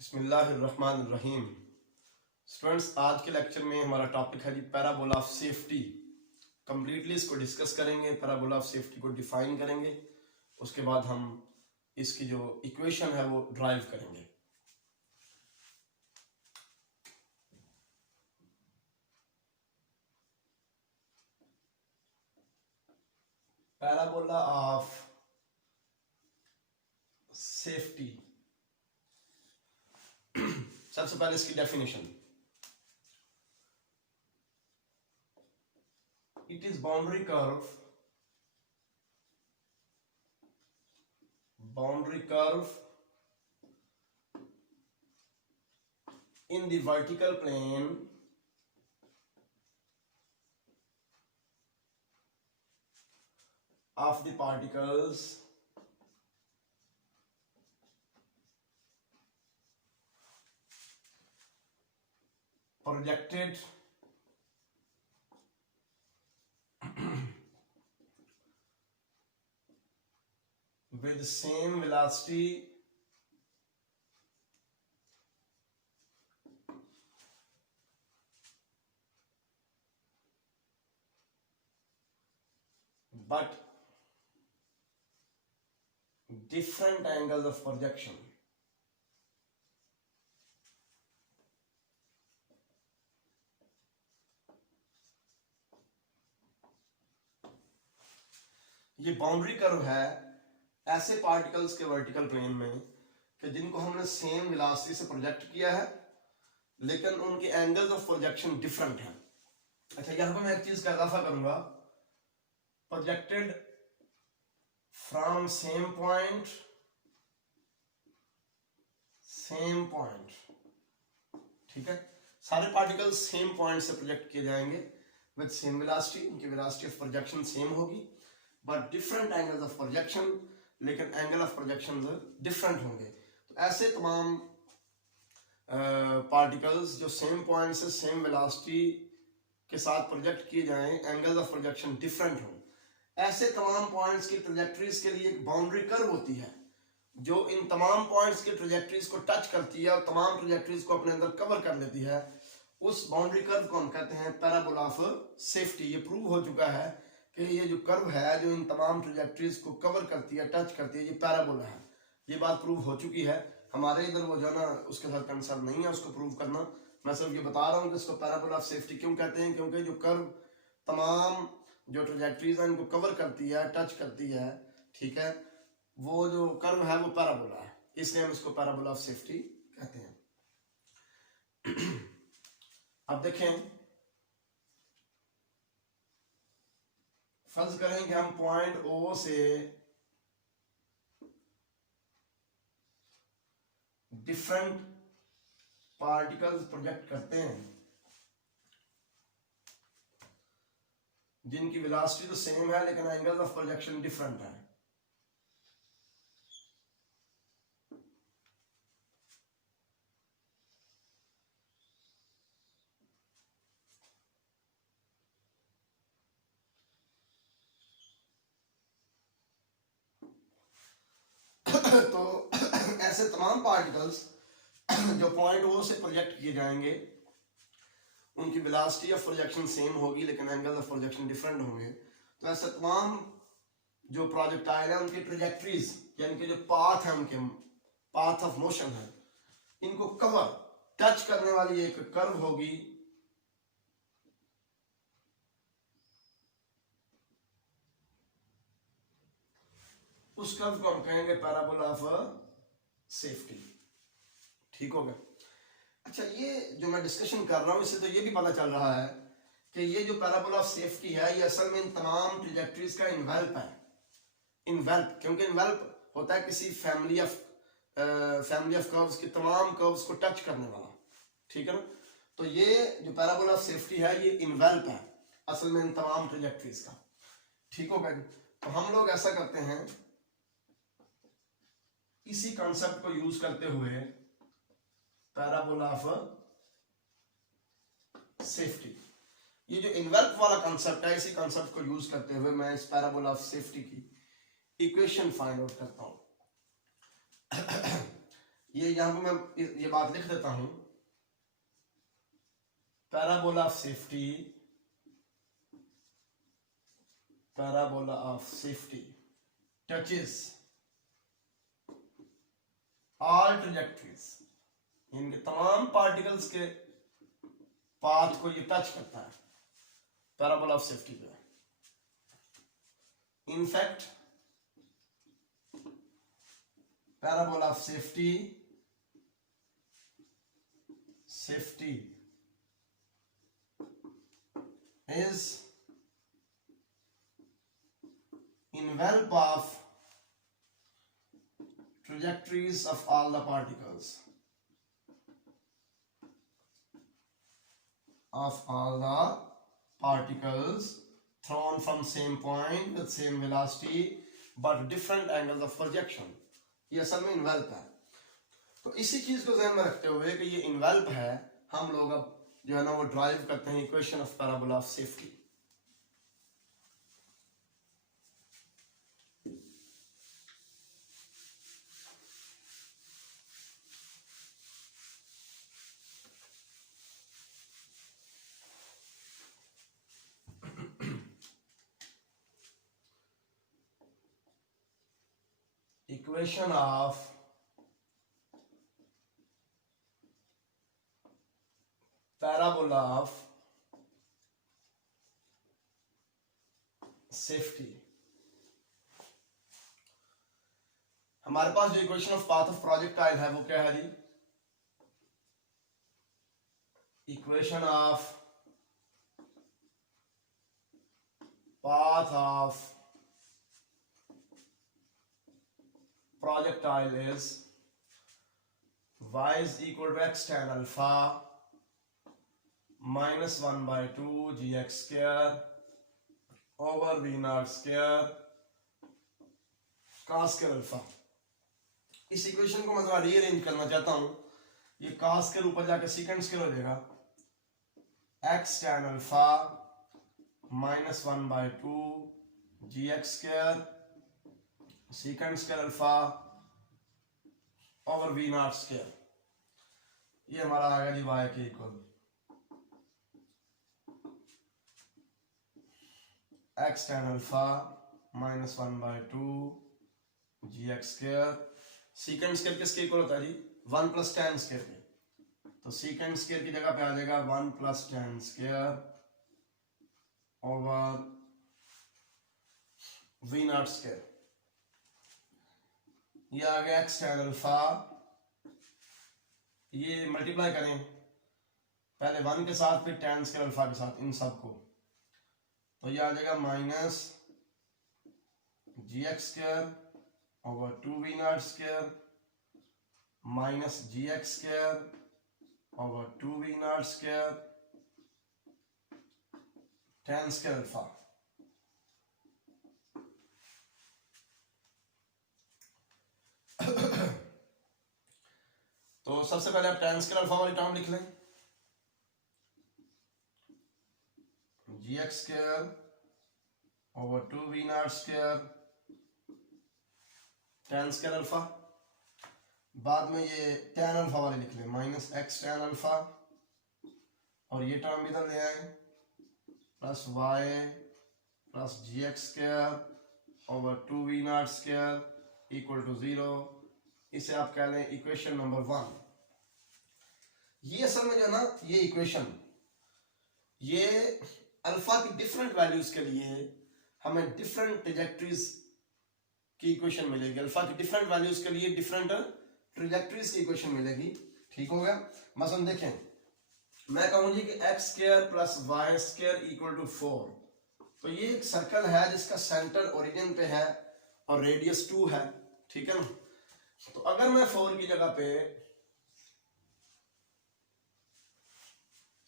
बिस्मिल्लाहिर्रहमानिर्रहीम। स्टूडेंट्स, आज के लेक्चर में हमारा टॉपिक है जी पैराबोला ऑफ सेफ्टी। कंप्लीटली इसको डिस्कस करेंगे, पैराबोला ऑफ सेफ्टी को डिफाइन करेंगे, उसके बाद हम इसकी जो इक्वेशन है वो ड्राइव करेंगे। पैराबोला ऑफ सेफ्टी, सबसे पहले इसकी definition. It is boundary curve in the vertical plane of the particles projected with same velocity but different angles of projection. ये बाउंड्री कर्व है ऐसे पार्टिकल्स के वर्टिकल प्लेन में कि जिनको हमने सेम वेलोसिटी से प्रोजेक्ट किया है, लेकिन उनके एंगल्स ऑफ प्रोजेक्शन डिफरेंट हैं। अच्छा, यहां पर मैं एक चीज का इजाफा करूंगा, प्रोजेक्टेड फ्रॉम सेम पॉइंट, ठीक है। सारे पार्टिकल्स सेम पॉइंट से प्रोजेक्ट किए जाएंगे विद सेम वेलोसिटी, उनकी वेलोसिटी ऑफ प्रोजेक्शन सेम होगी, but different angles of projection, लेकिन एंगल ऑफ प्रोजेक्शन डिफरेंट होंगे। तो ऐसे तमाम पार्टिकल्स जो सेम पॉइंट से सेम वेलोसिटी के साथ प्रोजेक्ट किए जाएं, एंगल्स ऑफ प्रोजेक्शन डिफरेंट हों, ऐसे तमाम पॉइंट्स की ट्रैजेक्टरीज के लिए एक बाउंड्री कर्व होती है जो इन तमाम पॉइंट्स की ट्रैजेक्टरीज को टच करती है और तमाम ट्रैजेक्टरीज को अपने अंदर कवर कर लेती है। उस बाउंड्री कर्व को हम कहते हैं पैराबोला ऑफ सेफ्टी। ये प्रूव हो चुका है कि ये जो कर्व है जो इन तमाम ट्रैजेक्टरीज को कवर करती है, टच करती है, ये पैराबोला है। ये बात प्रूव हो चुकी है। हमारे इधर वो जो है ना उसके साथ कंसर्न नहीं है उसको प्रूव करना। मैं सिर्फ ये बता रहा हूँ कि इसको पैराबोला ऑफ सेफ्टी क्यों कहते हैं, क्योंकि जो कर्व तमाम जो ट्रैजेक्टरीज है इनको कवर करती है, टच करती है, ठीक है, वो जो कर्व है वो पैराबोला है, इसलिए हम इसको पैराबोला ऑफ सेफ्टी कहते हैं। अब देखें, फर्ज करें कि हम पॉइंट ओ से डिफरेंट पार्टिकल्स प्रोजेक्ट करते हैं जिनकी वेलोसिटी तो सेम है लेकिन एंगल ऑफ प्रोजेक्शन डिफरेंट है। तो ऐसे तमाम पार्टिकल्स जो पॉइंट ओ से प्रोजेक्ट किए जाएंगे उनकी वेलोसिटी ऑफ प्रोजेक्शन सेम होगी लेकिन एंगल ऑफ प्रोजेक्शन डिफरेंट होंगे। तो ऐसे तमाम जो प्रोजेक्टाइल है उनकी ट्रैजेक्टरीज यानी कि जो पाथ है, उनके पाथ ऑफ मोशन है, इनको कवर टच करने वाली एक कर्व होगी उस कर्व को हम कहेंगे पैराबोला ऑफ सेफ्टी। ठीक हो गया। अच्छा, ये जो मैं डिस्कशन कर रहा हूं इससे तो ये भी पता चल रहा है कि ये जो पैराबोला ऑफ सेफ्टी है ये असल में इन तमाम ट्रैजेक्टरीज का इन्वेल्प है। इन्वेल्प क्योंकि इन्वेल्प होता है किसी फैमिली ऑफ कर्व्स की तमाम कर्व्स को टच करने वाला, ठीक है ना। तो ये जो पैराबोला ऑफ सेफ्टी है ये इन्वेल्प है असल में इन तमाम ट्रैजेक्टरीज का। ठीक हो गया। तो हम लोग ऐसा करते हैं, इसी कॉन्सेप्ट को यूज करते हुए पैराबोला ऑफ सेफ्टी, ये जो इन्वेल्प वाला कॉन्सेप्ट है इसी कॉन्सेप्ट को यूज करते हुए मैं इस पैराबोला ऑफ सेफ्टी की इक्वेशन फाइंड आउट करता हूं। ये यहाँ पे मैं ये बात लिख देता हूं, parabola of safety, parabola of safety touches all trajectories, इनके तमाम पार्टिकल्स के पाथ को ये टच करता है पैराबोला ऑफ सेफ्टी पे। In fact parabola of safety is envelop of trajectories of all the particles thrown from same point with same velocity but different angles of projection। ये असल में इन्वेल्प है। तो इसी चीज को ध्यान में रखते हुए कि ये इन्वेल्प है, हम लोग अब जो है ना वो ड्राइव करते हैं equation of parabola of safety. Equation of parabola of safety. हमारे पास जो equation of path of projectile है वो क्या है जी? Equation of path of projectile is y is equal to x tan alpha minus 1 by 2 gx square over v naught square cos square alpha। इस equation को मैं थोड़ा रीअरेंज करना चाहता हूं। ये cos के ऊपर जाकर secant square हो जाएगा x tan alpha minus 1 by 2 gx square secant square alpha over v naught square। ये हमारा आएगा जी y के equal x tan alpha minus 1 by 2 gx square। secant square किसके इक्वल होता है जी? 1 plus tan square के। तो secant square की जगह पे आ जाएगा 1 plus tan square over v naught square। ये आ गया x tan अल्फा, ये मल्टीप्लाई करें पहले 1 के साथ फिर tan स्क्वायर अल्फा के साथ इन सब को, तो ये आ जाएगा minus gx square over 2v naught square minus gx square over 2v naught square tan square alpha. तो सबसे पहले आप tan स्क्वायर अल्फा वाली टर्म लिख लें, gx square over 2v naught square tan square alpha. बाद में ये tan अल्फा वाली लिख लें माइनस x tan अल्फा, और ये टर्म इधर ले आए plus y plus gx square over 2v naught square equal to 0। इसे आप कह लें इक्वेशन नंबर 1। ये असल में जो है ना ये इक्वेशन, ये अल्फा की डिफरेंट वैल्यूज के लिए हमें डिफरेंट ट्रेजेक्टरीज की इक्वेशन मिलेगी। अल्फा की डिफरेंट वैल्यूज के लिए डिफरेंट ट्रेजेक्टरीज की इक्वेशन मिलेगी। ठीक हो गया? मसलन देखें, मैं कहूं जी कि X square plus Y square equal to 4। तो ये एक सर्कल है जिसका सेंटर ओरिजिन पे है और रेडियस 2 है। ठीक है ना? तो अगर मैं 4 की जगह पे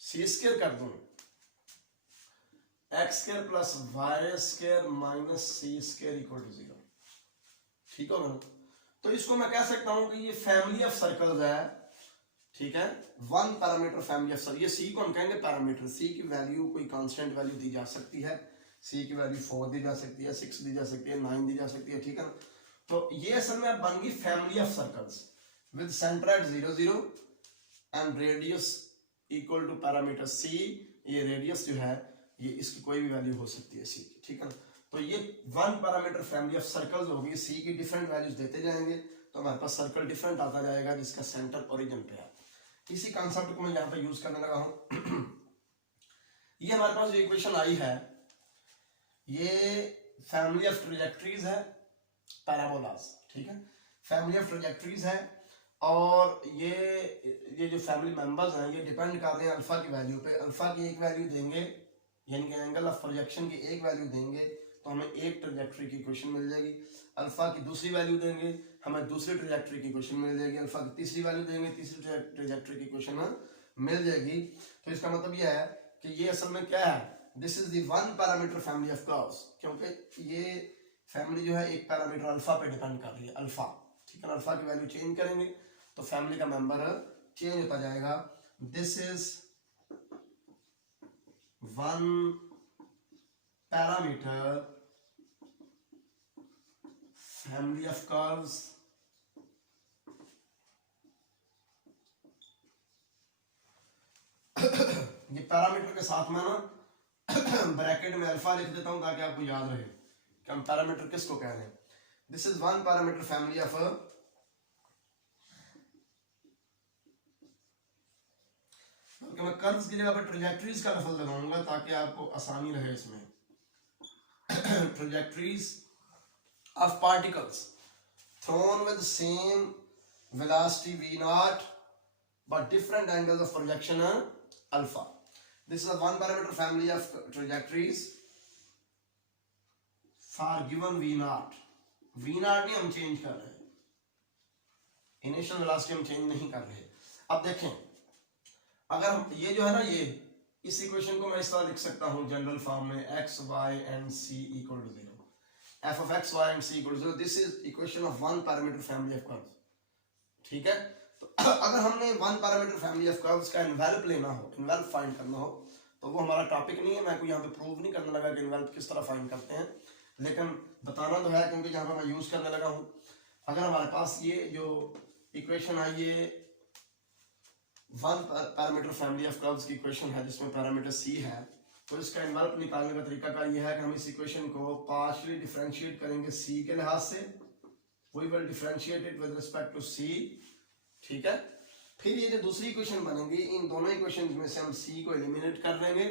सी स्क्वायर कर दूं, X square plus Y square minus C square equal to 0। ठीक हो ना? तो इसको मैं कह सकता हूं कि ये फैमिली ऑफ सर्कल्स है। ठीक है? 1 पैरामीटर फैमिली ऑफ सर्कल। ये सी को हम कहेंगे पैरामीटर। सी की वैल्यू कोई कांस्टेंट वैल्यू दी जा सकती है, सी की वैल्यू 4 दी जा सकती है, 6 दी जा सकती है, 9 दी जा सकती है। ठीक है ना? तो ये असल में बन गई family of circles. With centre at 0 0 and radius equal to parameter c. ये रेडियस जो है ये इसकी कोई भी वैल्यू हो सकती है सी की, ठीक है ना। तो ये one parameter family of circles होगी, सी की डिफरेंट वैल्यूज देते जाएंगे तो हमारे पास सर्कल डिफरेंट आता जाएगा जिसका सेंटर ओरिजिन पे है। इसी कॉन्सेप्ट को मैं यहाँ पे यूज करने लगा हूँ। ये हमारे पास जो इक्वेशन आई है ये फैमिली ऑफ ट्रेजेक्टरीज है, पैराबोलास, ठीक है, फैमिली ऑफ ट्रेजेक्टरीज है। और ये जो फैमिली मेंबर्स हैं ये डिपेंड कर रहे हैं अल्फा की वैल्यू पे। अल्फा की एक वैल्यू देंगे यानी कि एंगल ऑफ प्रोजेक्शन की एक वैल्यू देंगे तो हमें एक ट्रेजेक्टरी की इक्वेशन मिल जाएगी। अल्फा की दूसरी वैल्यू देंगे हमें दूसरी ट्रेजेक्टरी की इक्वेशन मिल जाएगी। अल्फा की तीसरी वैल्यू देंगे तीसरी ट्रेजेक्टरी की इक्वेशन मिल जाएगी। तो इसका मतलब यह है कि ये असल में क्या है, this is the one parameter family of curves, क्योंकि ये फैमिली जो है एक पैरामीटर अल्फा पे डिपेंड कर रही है, अल्फा, ठीक है ना। अल्फा की वैल्यू चेंज करेंगे तो फैमिली का मेंबर चेंज होता जाएगा। This is one parameter family of curves ये पैरामीटर के साथ में ना ब्रैकेट में अल्फा लिख देता हूं ताकि आपको याद रहे कि हम पैरामीटर किसको कह रहे हैं। This is one parameter family of, मैं कर्व्स की जगह पर ट्रेजेक्टरीज का लफ्ज लगाऊंगा ताकि आपको आसानी रहे इसमें। Trajectories of particles thrown with same velocity v naught but different angles of projection alpha. This is a one parameter family of trajectories for given v naught. v naught नहीं हम चेंज कर रहे, इनिशियल वेलोसिटी हम change नहीं कर रहे। अब देखें अगर हम ये जो है ना ये इस इक्वेशन को मैं इस तरह लिख सकता हूं जनरल फॉर्म में x y and c equal to 0, f of x y and c equal to 0. This is equation of one parameter family of curves, ठीक है। तो अगर हमने one parameter family of curves का इन्वेल्प लेना हो, envelope find करना हो, तो वो हमारा टॉपिक नहीं है। मैं कोई यहाँ पे प्रूव नहीं करने लगा कि इन्वेल्प किस तरह फाइंड करते हैं, लेकिन बताना तो है क्योंकि यहाँ पे मैं यूज करने लगा हूँ। अगर हमारे पास ये जो इक्वेशन है ये one parameter family of curves की इक्वेशन है जिसमें पैरामीटर सी है, तो इसका इन्वेल्प निकालने का तरीका कार ये है कि हम इस इक्वेशन को पार्शियली डिफरेंशिएट करेंगे सी के लिहाज से। We will differentiate it with respect to सी, ठीक है। फिर ये जो दूसरी इक्वेशन बनेगी इन दोनों इक्वेशन में से हम सी को एलिमिनेट कर लेंगे।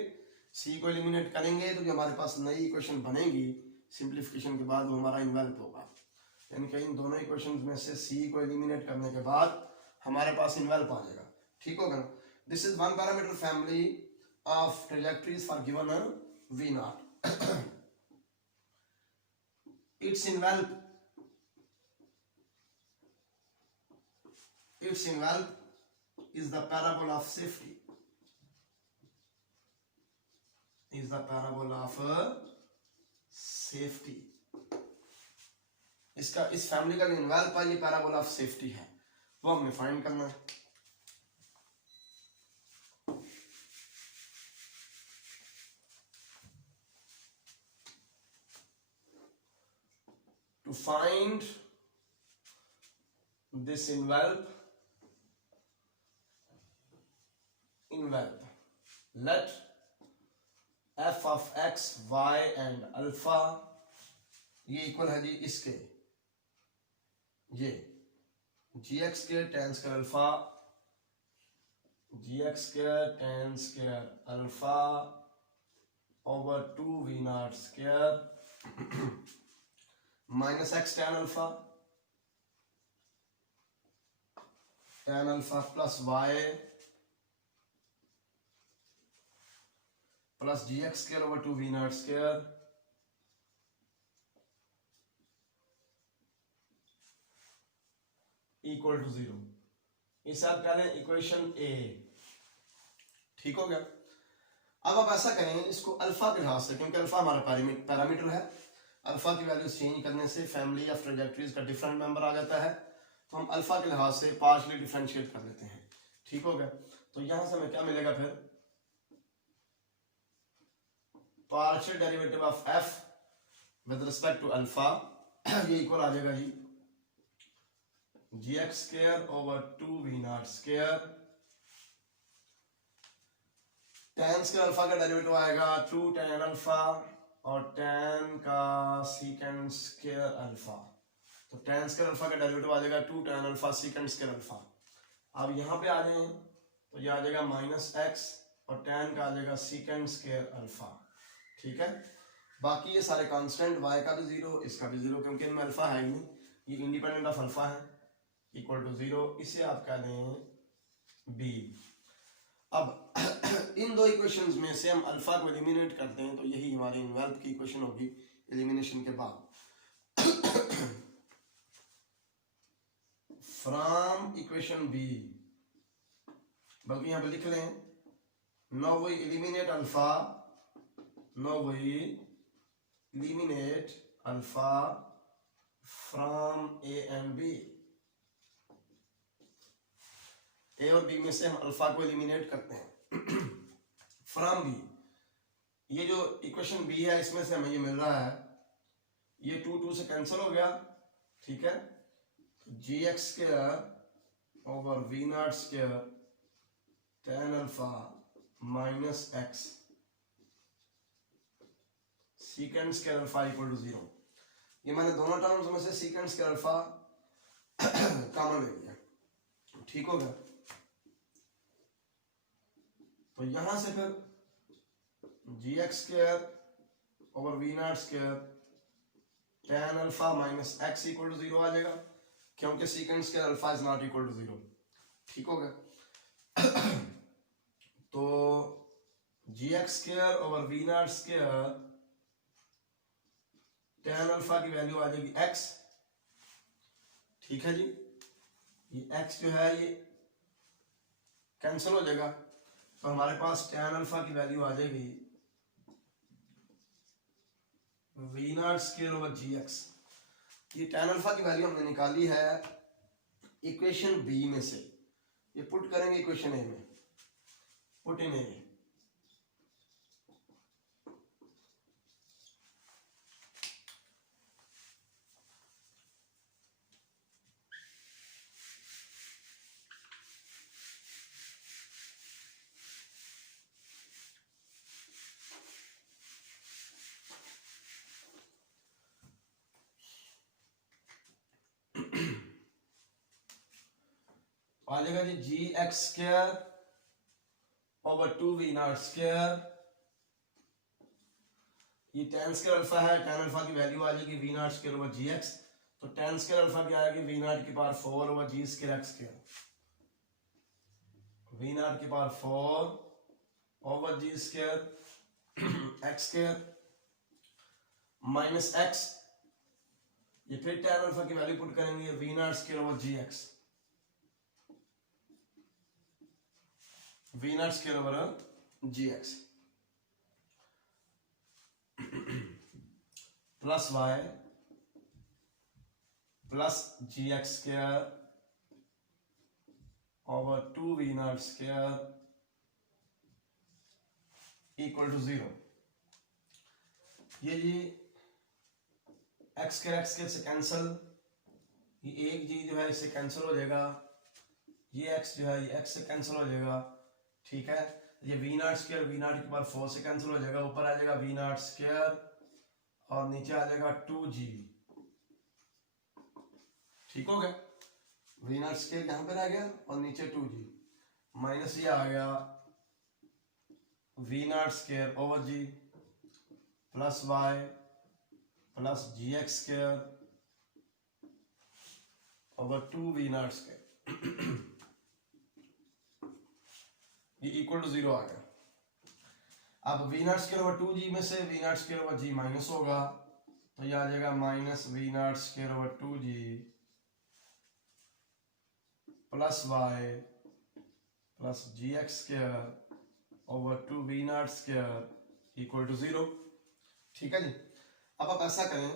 सी को एलिमिनेट करेंगे तो जो हमारे पास नई इक्वेशन बनेगी सिंप्लीफिकेशन के बाद वो हमारा इन्वेल्प होगा, यानी कि इन दोनों इक्वेशन में से सी को एलिमिनेट करने के बाद हमारे पास इन्वेल्प आ जाएगा, ठीक होगा ना। This is one parameter family of trajectories for given v naught. its envelope is the parabola of safety, is the parabola of safety. इसका इस फैमिली का जो इन्वेल्प है ये पैराबोला ऑफ सेफ्टी है, वो हमें फाइंड करना है। To find this envelope, let f of x, y and alpha ये इक्वल है जी इसके, ये gx के tan स्क्वायर अल्फा, gx के tan square alpha over 2v naught square minus x tan alpha plus y plus gx square over 2v naught square equal to 0। इसे आप कह लें इक्वेशन ए, ठीक हो गया। अब आप ऐसा करें इसको अल्फा के लिहाज से, क्योंकि अल्फा हमारा पैरामीटर है, अल्फा की वैल्यू चेंज करने से फैमिली ऑफ ट्रेजेक्टरीज का डिफरेंट मेंबर आ जाता है, तो हम अल्फा के लिहाज से पार्शियली डिफरेंशिएट कर लेते हैं, ठीक हो गया। तो यहां से हमें क्या मिलेगा फिर, partial derivative of F with respect to alpha ये इक्वल आ जाएगा g g x square over 2v0 tan square alpha का डेरिवेटिव आएगा 2 tan अल्फा और tan का सीकेंड स्क्वायर अल्फा। तो tan स्क्वायर अल्फा का डेरिवेटिव आ जाएगा 2 tan अल्फा सीकेंड स्क्वायर अल्फा। अब यहाँ पे आ जाए तो ये आ जाएगा -x और tan का आ जाएगा सीकेंड स्क्वायर अल्फा। ठीक है, बाकी ये सारे कांस्टेंट, y का भी 0, इसका भी 0, क्योंकि इनमें अल्फा है ही नहीं, ये इंडिपेंडेंट ऑफ अल्फा है, इक्वल टू 0। इसे आप कह दें b। अब इन दो इक्वेशंस में से हम अल्फा को एलिमिनेट करते हैं, तो यही हमारी इन्वेल्व की इक्वेशन होगी एलिमिनेशन के बाद। फ्रॉम इक्वेशन बी, बल्कि यहां पे लिख लें, no we eliminate alpha, no we eliminate alpha from A and B. A और बी में से हम अल्फा को एलिमिनेट करते हैं फ्रॉम बी। ये जो इक्वेशन बी है इसमें से हमें ये मिल रहा है, ये 2 से कैंसिल हो गया। ठीक है, g x square over v not square tan alpha minus x secant square alpha equal to 0। ये मैंने दोनों टर्म्स में से सीकेंड स्क्वायर अल्फा कॉमन ले लिया। ठीक हो गया, तो यहां से फिर g x square over v not square tan alpha minus x equal to 0 आ जाएगा, क्योंकि secant square alpha is not equal to 0। ठीक हो गया, तो g x square over v not square tan alpha की वैल्यू आ जाएगी x। ठीक है जी, ये x जो है ये कैंसिल हो जाएगा, तो हमारे पास tan अल्फा की वैल्यू आ जाएगी V not square over ji X. ये tan अल्फा की वैल्यू हमने निकाली है इक्वेशन बी में से, ये पुट करेंगे इक्वेशन ए में, पुट इन ए। आ जाएगा g g x square over 2v not square. ये tan स्क्वायर अल्फा है, tan अल्फा की वैल्यू आ जाएगी v not square over ji x, तो tan स्क्वायर अल्फा की आएगी v नॉट की पावर 4 ओवर g square x square, v not की पावर 4 ओवर g square x square minus x. ये फिर tan अल्फा की वैल्यू पुट करेंगे v not square over ji x, V not square over ji X plus Y plus ji x square over 2v not square equal to 0। ये G x square से cancel, ये एक जी जो है इससे cancel हो जाएगा, ये एक्स जो है ये एक्स से कैंसिल हो जाएगा। ठीक है, ये v not square v naught के बाद 4 से कैंसिल हो जाएगा, ऊपर आ जाएगा वी नॉट स्क्वायर और नीचे आ जाएगा 2g। ठीक हो गया, वी नॉट स्क्वायर यहां पर आ गया और नीचे 2g, माइनस ये आ गया v not square over g plus Y plus ji x square over 2v not square ये इक्वल टू 0 आ गया। अब v not square over 2g में से v not square over g minus होगा, तो ये आ जाएगा minus v not square over 2g plus Y plus ji x square over 2v not square equal to 0। ठीक है जी, अब आप ऐसा करें,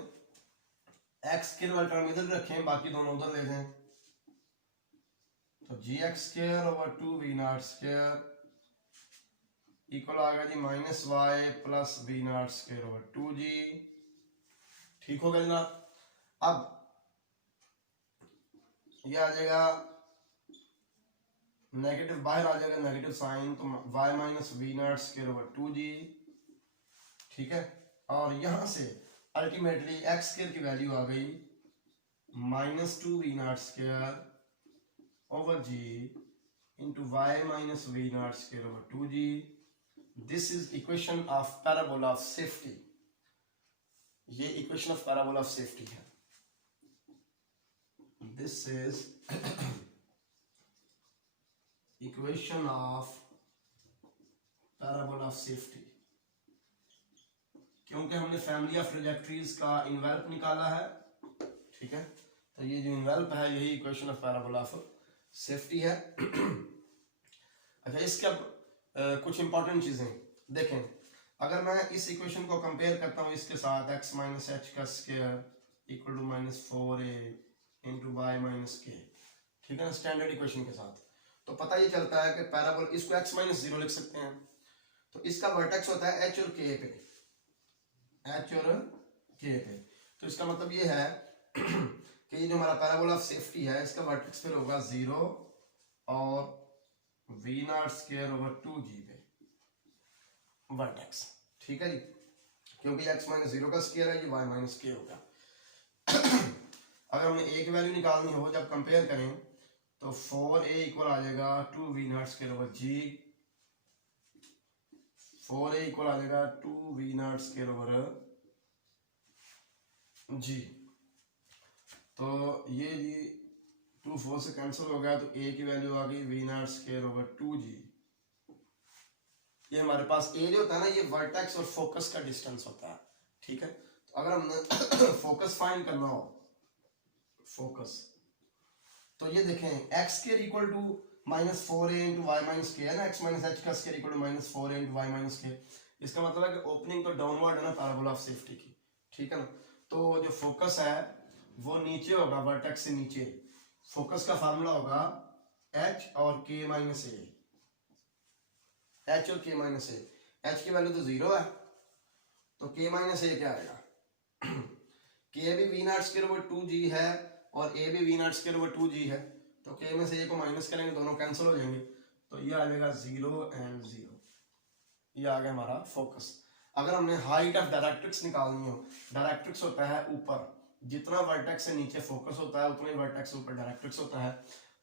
x के टर्म इधर रखें, बाकी दोनों उधर ले जाएं, तो g x square over 2v not square equal आ गया g minus y plus v not square over 2g। ठीक हो गया जनाब। अब ये आ जाएगा नेगेटिव, बाहर आ जाएगा नेगेटिव साइन, तो y minus v not square over 2g, ठीक है। और यहां से अल्टीमेटली एक्स स्क्वायर की वैल्यू आ गई minus 2v not square over g into y minus v not square over 2g। This is equation of parabola of safety, ये equation of parabola of safety है। This is equation of parabola of safety, क्योंकि हमने family of trajectories का envelope निकाला है, ठीक है। तो ये जो इन्वेल्प है यही equation of parabola of safety है। अच्छा, इसके अब कुछ इंपॉर्टेंट चीजें देखें। अगर मैं इस इक्वेशन को कंपेयर करता हूँ इसके साथ x माइनस एच का square equal to minus 4a into y minus k, ठीक है ना, स्टैंडर्ड इक्वेशन के साथ, तो पता ये चलता है कि पैराबोला, इसको x माइनस 0 लिख सकते हैं। तो इसका वर्टेक्स होता है h और k पे, h और k पे। तो इसका मतलब ये है कि ये जो हमारा पैराबोला ऑफ सेफ्टी है इसका वर्टेक्स फिर होगा 0 और v not square over 2g पे वर्टेक्स, ठीक है जी, क्योंकि x माइनस 0 का स्क्वायर है, ये y माइनस k होगा। अगर हमने एक वैल्यू निकालनी हो जब कंपेयर करें तो 4a इक्वल आ जाएगा 2v not square over g, 4a equal आ जाएगा 2v not square over g। तो ये जी 2 4 से कैंसिल हो गया, तो a की वैल्यू आ गई v not square over 2g। ये हमारे पास a जो होता है ना, ये वर्टेक्स और फोकस का डिस्टेंस होता है, ठीक है। तो अगर हमने फोकस फाइंड करना हो, फोकस, तो ये देखें x square equal to minus 4a into y minus k है ना, x माइनस एच का square equal to minus 4a into y minus k. इसका मतलब है कि ओपनिंग तो डाउनवर्ड है ना पैराबोला ऑफ सेफ्टी की, ठीक है ना। तो जो फोकस है वो नीचे होगा, वर्टेक्स से नीचे। फोकस का फार्मूला होगा h और k माइनस ए, h और k माइनस ए। h की वैल्यू तो 0 है, तो k माइनस ए क्या आएगा k भी v not square over 2g है और a भी v not square over 2g है, तो k में से a को माइनस करेंगे, दोनों कैंसिल हो जाएंगे, तो ये आ जाएगा 0 एंड 0। ये आ गया हमारा फोकस। अगर हमने हाइट ऑफ डायरेक्ट्रिक्स निकालनी हो, डायरेक्ट्रिक्स होता है ऊपर, जितना वर्टेक्स से नीचे फोकस होता है उतना ही वर्टेक्स से ऊपर डायरेक्ट्रिक्स होता है।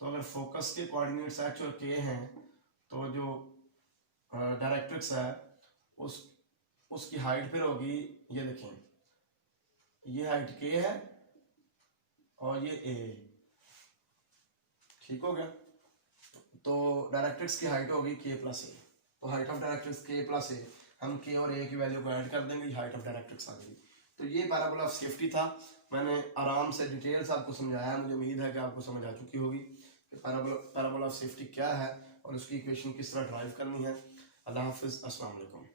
तो अगर फोकस के कोऑर्डिनेट्स h और k हैं, तो जो डायरेक्ट्रिक्स है उसकी हाइट फिर होगी, ये देखें, ये हाइट k है और ये a, ठीक हो गया। तो डायरेक्ट्रिक्स की हाइट होगी k प्लस a, तो height of directrix k plus a, हम k और a की वैल्यू को ऐड कर देंगे, हाइट ऑफ डायरेक्ट्रिक्स आ जाएगी। तो ये पैराबोला ऑफ सेफ्टी था, मैंने आराम से डिटेल्स आपको समझाया, मुझे उम्मीद है कि आपको समझ आ चुकी होगी कि पैराबोला ऑफ सेफ्टी क्या है और उसकी इक्वेशन किस तरह ड्राइव करनी है। अल्लाह हाफिज़, अस्सलाम वालेकुम।